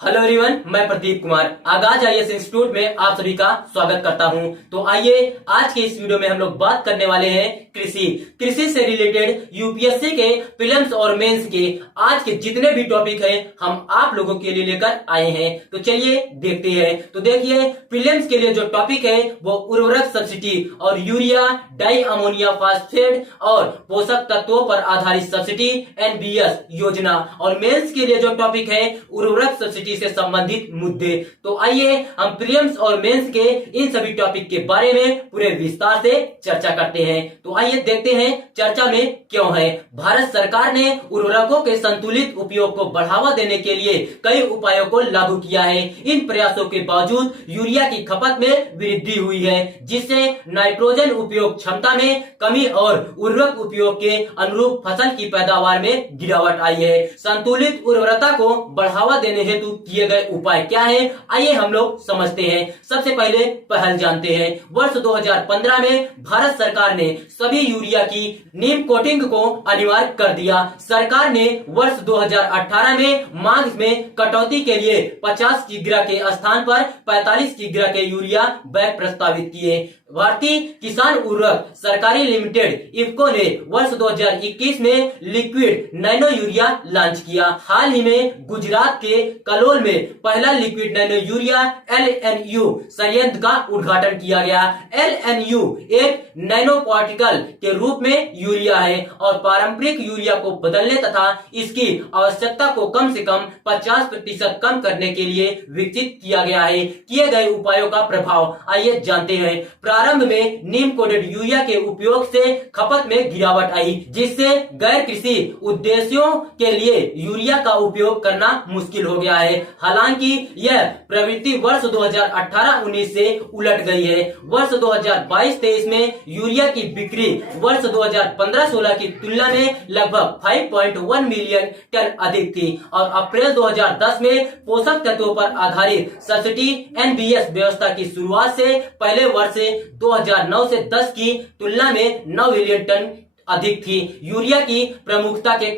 Hello everyone, मैं प्रदीप कुमार आगाज IAS institute में आप सभी का स्वागत करता हूं। तो आइए आज के इस वीडियो में हम लोग बात करने वाले हैं कृषि से रिलेटेड यूपीएससी के प्रीलिम्स और मेंस के आज के जितने भी टॉपिक हैं हम आप लोगों के लिए लेकर आए हैं। तो चलिए देखते हैं। तो देखिए, प्रीलिम्स के लिए जो टॉपिक है वो उर्वरक सब्सिडी और यूरिया डाई अमोनिया फास्फेट और पोषक तत्वों पर आधारित सब्सिडी एनबीएस योजना, और मेंस के लिए जो टॉपिक है उर्वरक सब्सिडी से संबंधित मुद्दे। तो आइए हम प्रीलिम्स और मेंस के इन सभी टॉपिक के बारे में पूरे विस्तार से चर्चा करते हैं। तो आइए देखते हैं चर्चा में क्यों है। भारत सरकार ने उर्वरकों के संतुलित उपयोग को बढ़ावा देने के लिए कई उपायों को लागू किया है। इन प्रयासों के बावजूद यूरिया की खपत में वृद्धि हुई है, जिससे नाइट्रोजन उपयोग क्षमता में कमी और उर्वरक उपयोग के अनुरूप फसल की पैदावार में गिरावट आई है। संतुलित उर्वरता को बढ़ावा देने हेतु किए गए उपाय क्या है, आइए हम लोग समझते हैं। सबसे पहले पहल जानते हैं। वर्ष 2015 में भारत सरकार ने सभी यूरिया की नीम कोटिंग को अनिवार्य कर दिया। सरकार ने वर्ष 2018 में मांग में कटौती के लिए 50 किग्रा के स्थान पर 45 किग्रा के यूरिया बैग प्रस्तावित किए। भारतीय किसान उर्वरक सरकारी लिमिटेड इफ्को ने वर्ष 2021 में लिक्विड नैनो यूरिया लॉन्च किया। हाल ही में गुजरात के कलोल में पहला लिक्विड नैनो यूरिया LNU संयंत्र का उद्घाटन किया गया। LNU एक नैनो पार्टिकल के रूप में यूरिया है और पारंपरिक यूरिया को बदलने तथा इसकी आवश्यकता को कम से कम 50% कम करने के लिए विकसित किया गया है। किए गए उपायों का प्रभाव आइए जानते हैं। प्रारंभ में नीम कोटेड यूरिया के उपयोग से खपत में गिरावट आई, जिससे गैर कृषि उद्देश्यों के लिए यूरिया का उपयोग करना मुश्किल हो गया है। हालांकि यह प्रवृत्ति वर्ष 2018-19 से उलट गई है। वर्ष 2022-23 में यूरिया की बिक्री वर्ष 2015-16 की तुलना में लगभग 5.1 मिलियन टन अधिक थी और अप्रैल 2010 में पोषक तत्वों पर आधारित सब्सिडी एनबीएस व्यवस्था की शुरुआत से पहले वर्ष 2009 से 10 की तुलना में 9 मिलियन टन अधिक थी। यूरिया की प्रमुखता के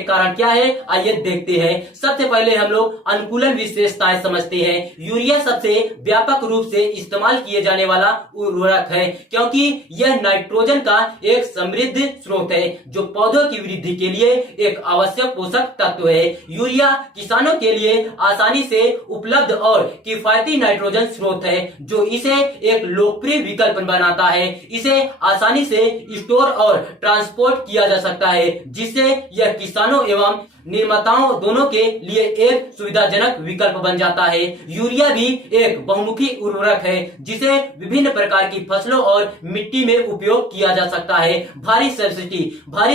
कारण क्या है, आइए देखते हैं। सबसे पहले हम लोग अनुकूलन विशेषताएं समझते हैं। यूरिया सबसे व्यापक रूप से इस्तेमाल किए जाने वाला उर्वरक है, क्योंकि यह नाइट्रोजन का एक समृद्ध स्रोत है जो पौधों की वृद्धि के लिए एक आवश्यक पोषक तत्व है। यूरिया किसानों के लिए आसानी से उपलब्ध और किफायती नाइट्रोजन स्रोत है, जो इसे एक लोकप्रिय विकल्प बनाता है। इसे आसानी से स्टोर और ट्रांसपोर्ट किया जा सकता है, जिससे यह किसानों एवं निर्माताओं दोनों के लिए एक सुविधाजनक विकल्प बन जाता है। यूरिया भी एक बहुमुखी उर्वरक है, जिसे विभिन्न प्रकार की फसलों और मिट्टी में उपयोग किया जा सकता है। भारी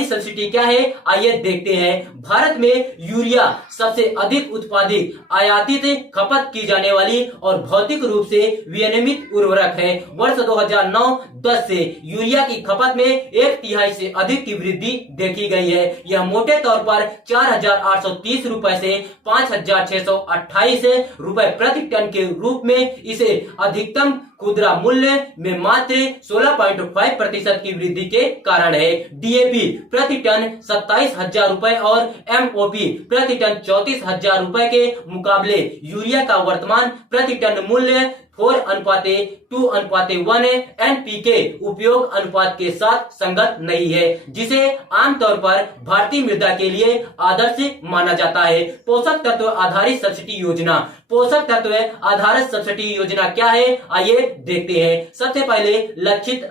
सब्सिडी क्या है, आइए देखते हैं। भारत में यूरिया सबसे अधिक उत्पादित, आयातित, खपत की जाने वाली और भौतिक रूप से विनियमित उर्वरक है। वर्ष 2009-10 से यूरिया की खपत में 1/3 से अधिक की वृद्धि देखी गई है। यह मोटे तौर पर 4,830 रुपए से 5,628 रुपए प्रति टन के रूप में इसे अधिकतम खुदरा मूल्य में मात्र 16.5% की वृद्धि के कारण है। डीएपी प्रति टन 27,000 रुपए और एमओपी प्रति टन 34,000 रुपए के मुकाबले यूरिया का वर्तमान प्रति टन मूल्य 4:2:1 एनपीके उपयोग अनुपात के साथ संगत नहीं है, जिसे आमतौर पर भारतीय मृदा के लिए आदर्श माना जाता है। पोषक तत्व आधारित सब्सिडी योजना क्या है, आइए देखते हैं। सबसे पहले लक्षित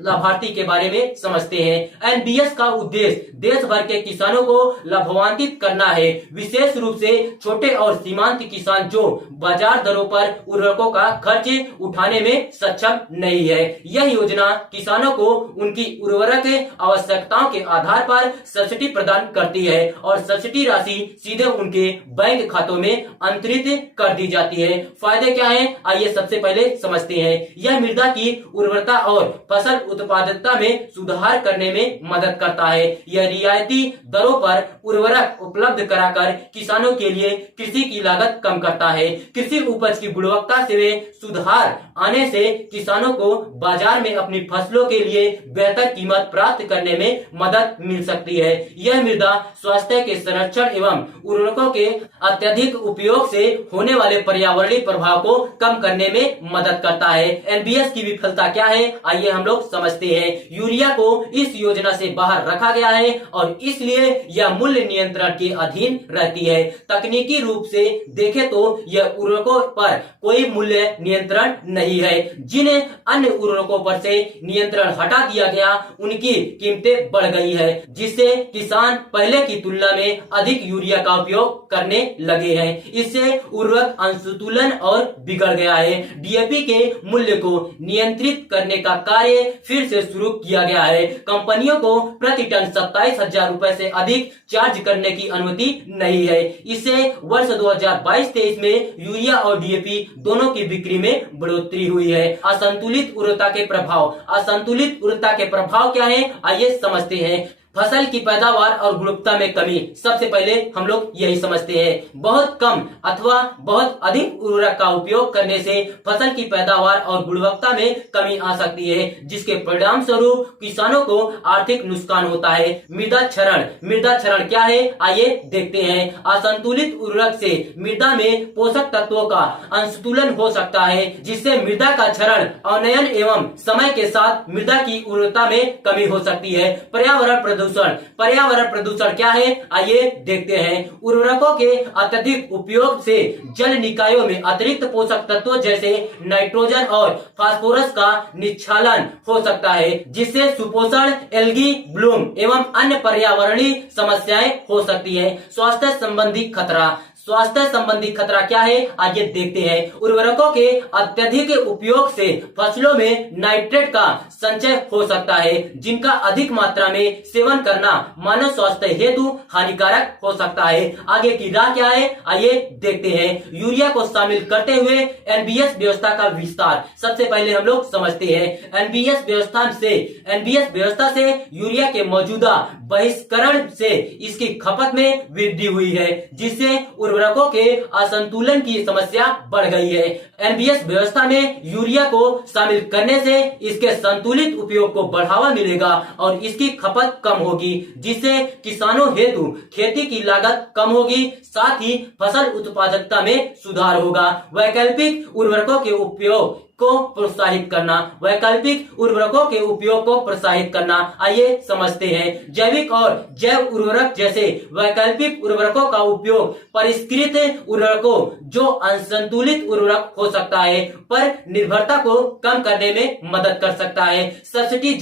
लाभार्थी के बारे में समझते हैं। एनबीएस का उद्देश्य देश भर के किसानों को लाभान्वित करना है, विशेष रूप से छोटे और सीमांत किसान जो बाजार दरों पर उर्वरकों का खर्च उठाने में सक्षम नहीं है। यह योजना किसानों को उनकी उर्वरक आवश्यकताओं के आधार पर सब्सिडी प्रदान करती है और सब्सिडी राशि सीधे उनके बैंक खातों में अंतरित कर दी जाती है। फायदे क्या हैं? आइए सबसे पहले समझते हैं। यह मृदा की उर्वरता और फसल उत्पादकता में सुधार करने में मदद करता है। यह रियायती दरों पर उर्वरक उपलब्ध कराकर किसानों के लिए कृषि की लागत कम करता है। कृषि उपज की गुणवत्ता से सुधार आने से किसानों को बाजार में अपनी फसलों के लिए बेहतर कीमत प्राप्त करने में मदद मिल सकती है। यह मृदा स्वास्थ्य के संरक्षण एवं उर्वरकों के अत्यधिक उपयोग से होने वाले पर्यावरणीय प्रभाव को कम करने में मदद करता है। एनबीएस की विफलता क्या है? आइए हम लोग समझते हैं। यूरिया को इस योजना से बाहर रखा गया है और इसलिए यह मूल्य नियंत्रण के अधीन रहती है। तकनीकी रूप से देखें तो यह उर्वरकों पर कोई मूल्य नियंत्रण नहीं है। जिन अन्य उर्वरकों पर से नियंत्रण हटा दिया गया उनकी कीमतें बढ़ गई है, जिससे किसान पहले की तुलना में अधिक यूरिया का उपयोग करने लगे हैं। इससे उर्वरक असंतुलन और बिगड़ गया है। डीएपी के मूल्य को नियंत्रित करने का कार्य फिर से शुरू किया गया है। कंपनियों को प्रति टन 27,000 रुपए से अधिक चार्ज करने की अनुमति नहीं है। इससे वर्ष 2022-23 में यूरिया और डीएपी दोनों की बिक्री में बढ़ोतरी हुई है। असंतुलित उर्वरता के प्रभाव। असंतुलित उर्वरता के प्रभाव क्या है? आइए समझते हैं। फसल की पैदावार और गुणवत्ता में कमी। सबसे पहले हम लोग यही समझते हैं। बहुत कम अथवा बहुत अधिक उर्वरक का उपयोग करने से फसल की पैदावार और गुणवत्ता में कमी आ सकती है, जिसके परिणाम स्वरूप किसानों को आर्थिक नुकसान होता है। मृदा क्षरण। मृदा क्षरण क्या है? आइए देखते हैं। असंतुलित उर्वरक से मृदा में पोषक तत्वों का असंतुलन हो सकता है, जिससे मृदा का क्षरण, अवनयन एवं समय के साथ मृदा की उर्वरता में कमी हो सकती है। पर्यावरण पर्यावरण प्रदूषण क्या है? आइए देखते हैं। उर्वरकों के अत्यधिक उपयोग से जल निकायों में अतिरिक्त पोषक तत्वों जैसे नाइट्रोजन और फास्फोरस का निष्कालन हो सकता है, जिससे सुपोषण, एल्गी ब्लूम एवं अन्य पर्यावरणीय समस्याएं हो सकती है। स्वास्थ्य संबंधी खतरा। स्वास्थ्य संबंधी खतरा क्या है? आइए देखते हैं। उर्वरकों के अत्यधिक उपयोग से फसलों में नाइट्रेट का संचय हो सकता है, जिनका अधिक मात्रा में सेवन करना मानव स्वास्थ्य हेतु हानिकारक हो सकता है। आगे की राह क्या है? आइए देखते हैं। यूरिया को शामिल करते हुए एनबीएस व्यवस्था का विस्तार। सबसे पहले हम लोग समझते हैं। एनबीएस व्यवस्था से यूरिया के मौजूदा बहिष्करण से इसकी खपत में वृद्धि हुई है, जिससे उर्वरकों के असंतुलन की समस्या बढ़ गई है। एनबीएस व्यवस्था में यूरिया को शामिल करने से इसके संतुलित उपयोग को बढ़ावा मिलेगा और इसकी खपत कम होगी, जिससे किसानों हेतु खेती की लागत कम होगी, साथ ही फसल उत्पादकता में सुधार होगा। वैकल्पिक उर्वरकों के उपयोग को प्रोत्साहित करना। वैकल्पिक उर्वरकों के उपयोग को प्रोत्साहित करना। आइए समझते हैं। जैविक और जैव उर्वरक जैसे वैकल्पिक उर्वरकों का उपयोग परिष्कृत उर्वरकों, जो असंतुलित उर्वरक हो सकता है, पर निर्भरता को कम करने में मदद कर सकता है। सब्सिडी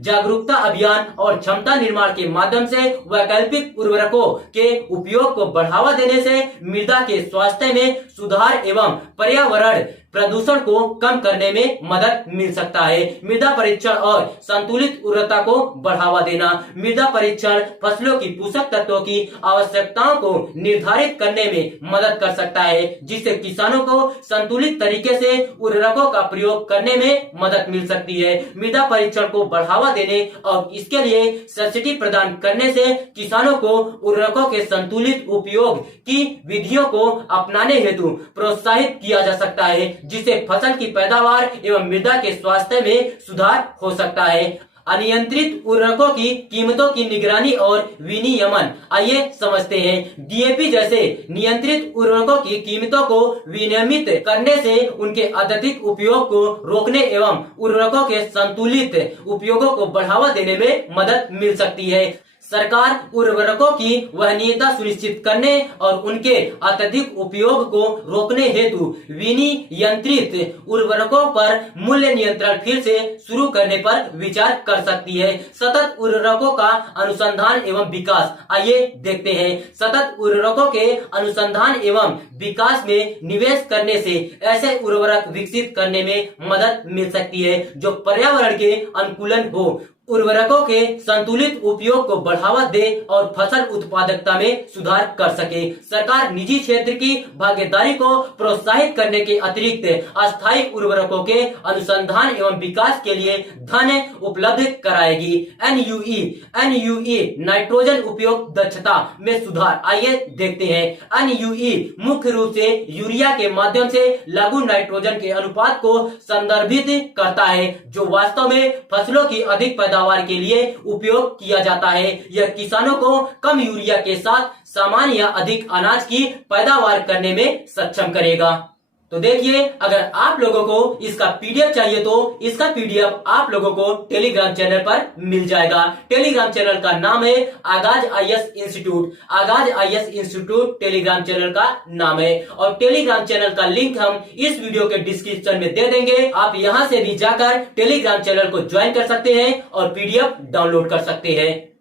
जागरूकता अभियान और क्षमता निर्माण के माध्यम से वैकल्पिक उर्वरकों के उपयोग को बढ़ावा देने से मृदा के स्वास्थ्य में सुधार एवं पर्यावरण प्रदूषण को कम करने में मदद मिल सकता है। मृदा परीक्षण और संतुलित उर्वरता को बढ़ावा देना। मृदा परीक्षण फसलों की पोषक तत्वों की आवश्यकताओं को निर्धारित करने में मदद कर सकता है, जिससे किसानों को संतुलित तरीके से उर्वरकों का प्रयोग करने में मदद मिल सकती है। मृदा परीक्षण को बढ़ावा देने और इसके लिए सब्सिडी प्रदान करने से किसानों को उर्वरकों के संतुलित उपयोग की विधियों को अपनाने हेतु प्रोत्साहित किया जा सकता है, जिससे फसल की पैदावार एवं मृदा के स्वास्थ्य में सुधार हो सकता है। अनियंत्रित उर्वरकों की कीमतों की निगरानी और विनियमन। आइए समझते हैं। डीएपी जैसे नियंत्रित उर्वरकों की कीमतों को विनियमित करने से उनके अत्यधिक उपयोग को रोकने एवं उर्वरकों के संतुलित उपयोगों को बढ़ावा देने में मदद मिल सकती है। सरकार उर्वरकों की वहनीयता सुनिश्चित करने और उनके अत्यधिक उपयोग को रोकने हेतु विनियंत्रित उर्वरकों पर मूल्य नियंत्रण फिर से शुरू करने पर विचार कर सकती है। सतत उर्वरकों का अनुसंधान एवं विकास। आइए देखते हैं। सतत उर्वरकों के अनुसंधान एवं विकास में निवेश करने से ऐसे उर्वरक विकसित करने में मदद मिल सकती है जो पर्यावरण के अनुकूल हो। उर्वरकों के संतुलित उपयोग को बढ़ावा दे और फसल उत्पादकता में सुधार कर सके। सरकार निजी क्षेत्र की भागीदारी को प्रोत्साहित करने के अतिरिक्त अस्थायी उर्वरकों के अनुसंधान एवं विकास के लिए धन उपलब्ध कराएगी। एनयूई नाइट्रोजन उपयोग दक्षता में सुधार। आइए देखते हैं। एनयूई मुख्य रूप से यूरिया के माध्यम से लघु नाइट्रोजन के अनुपात को संदर्भित करता है, जो वास्तव में फसलों की अधिक पैदावार के लिए उपयोग किया जाता है। यह किसानों को कम यूरिया के साथ सामान्य या अधिक अनाज की पैदावार करने में सक्षम करेगा। तो देखिए, अगर आप लोगों को इसका पीडीएफ चाहिए तो इसका पीडीएफ आप लोगों को टेलीग्राम चैनल पर मिल जाएगा। टेलीग्राम चैनल का नाम है आगाज आईएएस इंस्टीट्यूट। आगाज आईएएस इंस्टीट्यूट टेलीग्राम चैनल का नाम है और टेलीग्राम चैनल का लिंक हम इस वीडियो के डिस्क्रिप्शन में दे देंगे। आप यहां से भी जाकर टेलीग्राम चैनल को ज्वाइन कर सकते हैं और पीडीएफ डाउनलोड कर सकते हैं।